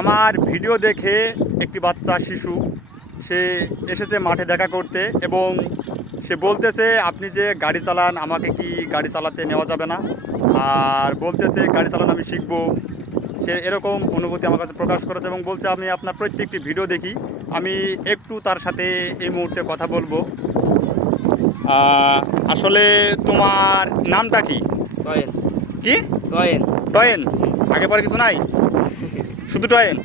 আমার ভিডিও দেখে একটি বাচ্চা শিশু সে এসেছে মাঠে দেখা করতে এবং সে বলতেছে আপনি যে গাড়ি চালান আমাকে কি গাড়ি চালাতে নেওয়া যাবে না, আর বলতেছে গাড়ি চালানো আমি শিখবো। সে এরকম অনুভূতি আমার কাছে প্রকাশ করেছে এবং বলছে আমি আপনার প্রত্যেকটি ভিডিও দেখি, আমি একটু তার সাথে এই মুহূর্তে কথা বলবো। আসলে তোমার নামটা কি? টয়েন। কি টয়েন। টয়েন? আগে পরে কিছু নাই, শুধু টয়েন?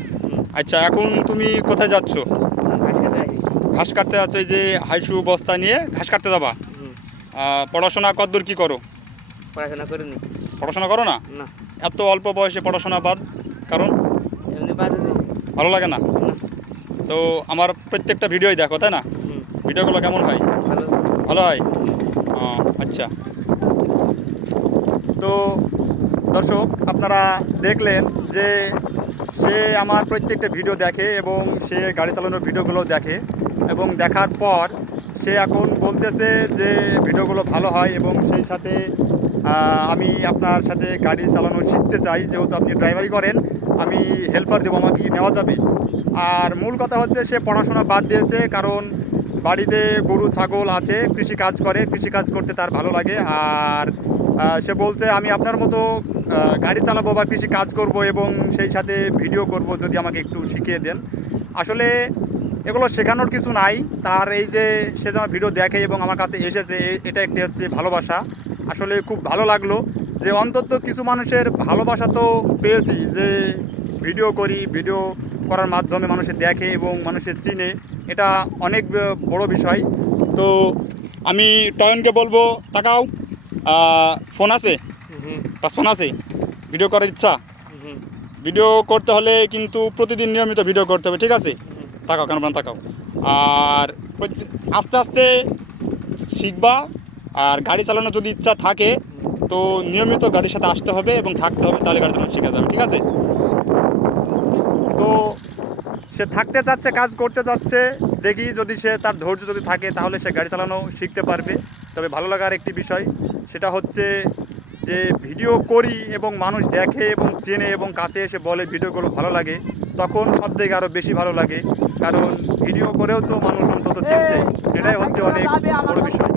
আচ্ছা, এখন তুমি কোথায় যাচ্ছ? ঘাস কাটতে যাচ্ছ? এই যে হাইসু বস্তা নিয়ে ঘাস কাটতে যাবা? পড়াশোনা কতদূর কি করো? পড়াশোনা করিনি। পড়াশোনা করো না? না। এত অল্প বয়সে পড়াশোনা বাদ? কারণ এমনি বাদ দিই। ভালো লাগে না? তো আমার প্রত্যেকটা ভিডিওই দেখো, তাই না? ভিডিওগুলো কেমন হয়? ভালো। ভালো হয়? আচ্ছা। তো দর্শক, আপনারা দেখলেন যে সে আমার প্রত্যেকটা ভিডিও দেখে এবং সে গাড়ি চালানোর ভিডিওগুলো দেখে এবং দেখার পর সে এখন বলতেছে যে ভিডিওগুলো ভালো হয় এবং সেই সাথে আমি আপনার সাথে গাড়ি চালানো শিখতে চাই, যেহেতু আপনি ড্রাইভারি করেন, আমি হেল্পার দেবো, আমাকে কি নেওয়া যাবে? আর মূল কথা হচ্ছে সে পড়াশোনা বাদ দিয়েছে, কারণ বাড়িতে গরু ছাগল আছে, কৃষিকাজ করে, কৃষিকাজ করতে তার ভালো লাগে। আর সে বলছে আমি আপনার মতো গাড়ি চালাবো বা কৃষি কাজ করব এবং সেই সাথে ভিডিও করব, যদি আমাকে একটু শিখিয়ে দেন। আসলে এগুলো শেখানোর কিছু নাই, তার এই যে সে যে আমার ভিডিও দেখে এবং আমার কাছে এসেছে, এটা একটি হচ্ছে ভালোবাসা। আসলে খুব ভালো লাগলো যে অন্তত কিছু মানুষের ভালোবাসা তো পেয়েছি, যে ভিডিও করি, ভিডিও করার মাধ্যমে মানুষের দেখে এবং মানুষের চিনে, এটা অনেক বড় বিষয়। তো আমি টয়নকে বলবো, তাকাও, ফোন আছে? ফোন আছে? ভিডিও করার ইচ্ছা? ভিডিও করতে হলে কিন্তু প্রতিদিন নিয়মিত ভিডিও করতে হবে, ঠিক আছে? তাকাও, কেন তাকাও। আর আস্তে আস্তে শিখবা। আর গাড়ি চালানোর যদি ইচ্ছা থাকে তো নিয়মিত গাড়ির সাথে আসতে হবে এবং থাকতে হবে, তাহলে গাড়ি চালানো শিখে যাবে, ঠিক আছে? তো সে থাকতে চাচ্ছে, কাজ করতে চাচ্ছে, দেখি যদি সে তার ধৈর্য যদি থাকে তাহলে সে গাড়ি চালানো শিখতে পারবে। তবে ভালো লাগার একটি বিষয় সেটা হচ্ছে যে ভিডিও করি এবং মানুষ দেখে এবং চেনে এবং কাছে এসে বলে ভিডিওগুলো ভালো লাগে, তখন সব থেকে আরও বেশি ভালো লাগে, কারণ ভিডিও করেও তো মানুষ অন্তত চিনছে, এটাই হচ্ছে অনেক বড় বিষয়।